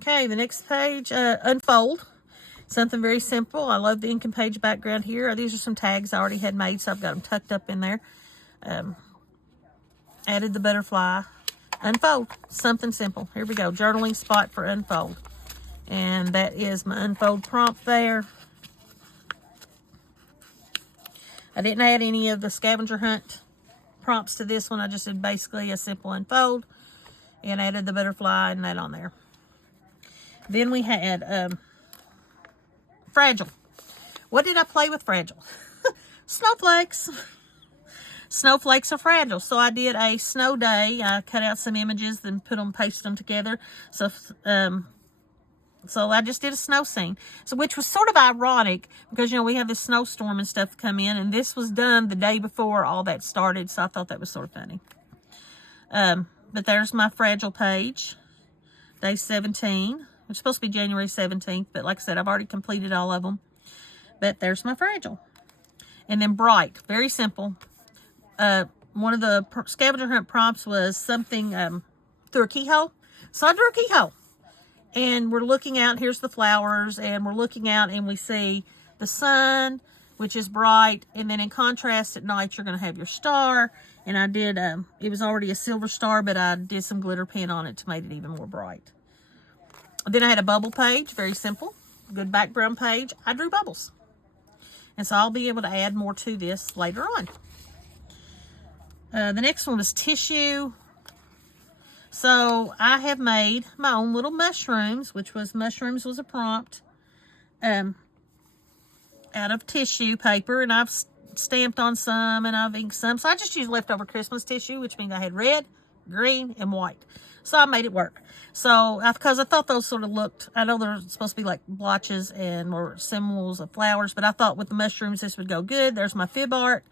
Okay, the next page, unfold. Something very simple. I love the Inking page background here. These are some tags I already had made, so I've got them tucked up in there. Added the butterfly. Unfold. Something simple. Here we go. Journaling spot for unfold. And that is my unfold prompt there. I didn't add any of the scavenger hunt prompts to this one. I just did basically a simple unfold and added the butterfly and that on there. Then we had fragile. What did I play with fragile? Snowflakes. Snowflakes are fragile. So I did a snow day. I cut out some images, then pasted them together. So I just did a snow scene. So which was sort of ironic because, you know, we have this snowstorm and stuff come in, and this was done the day before all that started. So I thought that was sort of funny. But there's my fragile page. Day 17. It's supposed to be January 17th, but like I said, I've already completed all of them. But there's my fragile. And then bright. Very simple. One of the scavenger hunt prompts was something through a keyhole. So I drew a keyhole. And we're looking out, here's the flowers, and we're looking out and we see the sun, which is bright. And then in contrast at night, you're going to have your star. And I did, it was already a silver star, but I did some glitter pen on it to make it even more bright. Then I had a bubble page, very simple. Good background page. I drew bubbles. And so I'll be able to add more to this later on. The next one was tissue. So I have made my own little mushrooms, mushrooms was a prompt, out of tissue paper, and I've stamped on some and I've inked some. So I just used leftover Christmas tissue, which means I had red, green, and white. So I made it work. So because I thought those sort of looked, I know they're supposed to be like blotches and or symbols of flowers, but I thought with the mushrooms this would go good. There's my fib art.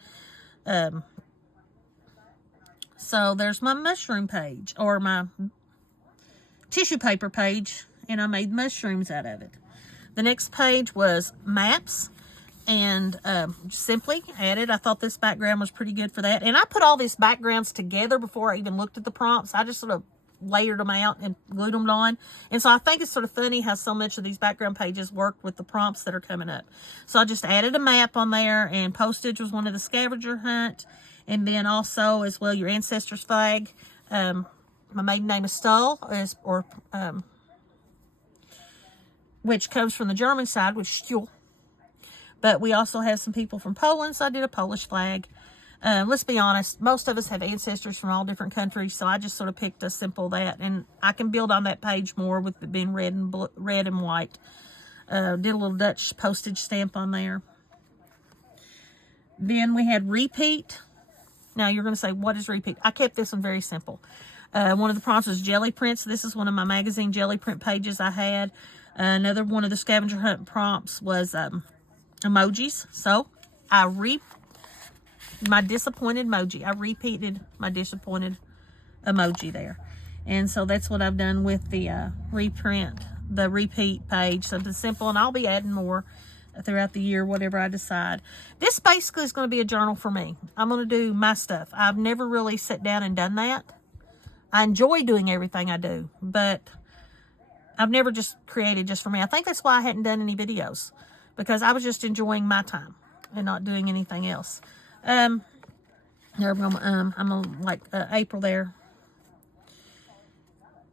So there's my mushroom page, or my tissue paper page, and I made mushrooms out of it. The next page was maps, and simply added, I thought this background was pretty good for that. And I put all these backgrounds together before I even looked at the prompts. I just sort of layered them out and glued them on. And so I think it's sort of funny how so much of these background pages work with the prompts that are coming up. So I just added a map on there, and postage was one of the scavenger hunt. And then also, as well, your ancestors flag. My maiden name is Stull, which comes from the German side, which is Stuhl. But we also have some people from Poland, so I did a Polish flag. Let's be honest, most of us have ancestors from all different countries, so I just sort of picked a simple that. And I can build on that page more with it being red and white. Did a little Dutch postage stamp on there. Then we had repeat. Now, you're going to say, what is repeat? I kept this one very simple. One of the prompts was jelly prints. This is one of my magazine jelly print pages I had. Another one of the scavenger hunt prompts was emojis. So, my disappointed emoji. I repeated my disappointed emoji there. And so, that's what I've done with the repeat page. Something simple, and I'll be adding more throughout the year, whatever I decide. This basically is going to be a journal for me. I'm going to do my stuff. I've never really sat down and done that. I enjoy doing everything I do, but I've never just created just for me. I think that's why I hadn't done any videos, because I was just enjoying my time and not doing anything else. I'm on like April there.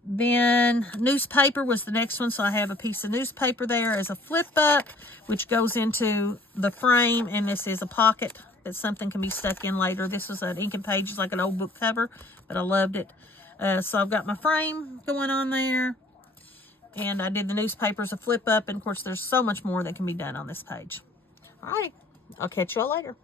Then newspaper was the next one. So I have a piece of newspaper there as a flip up, which goes into the frame. And this is a pocket that something can be stuck in later. This was an Inking page, like an old book cover, but I loved it. So I've got my frame going on there. And I did the newspaper as a flip up. And of course, there's so much more that can be done on this page. All right. I'll catch y'all later.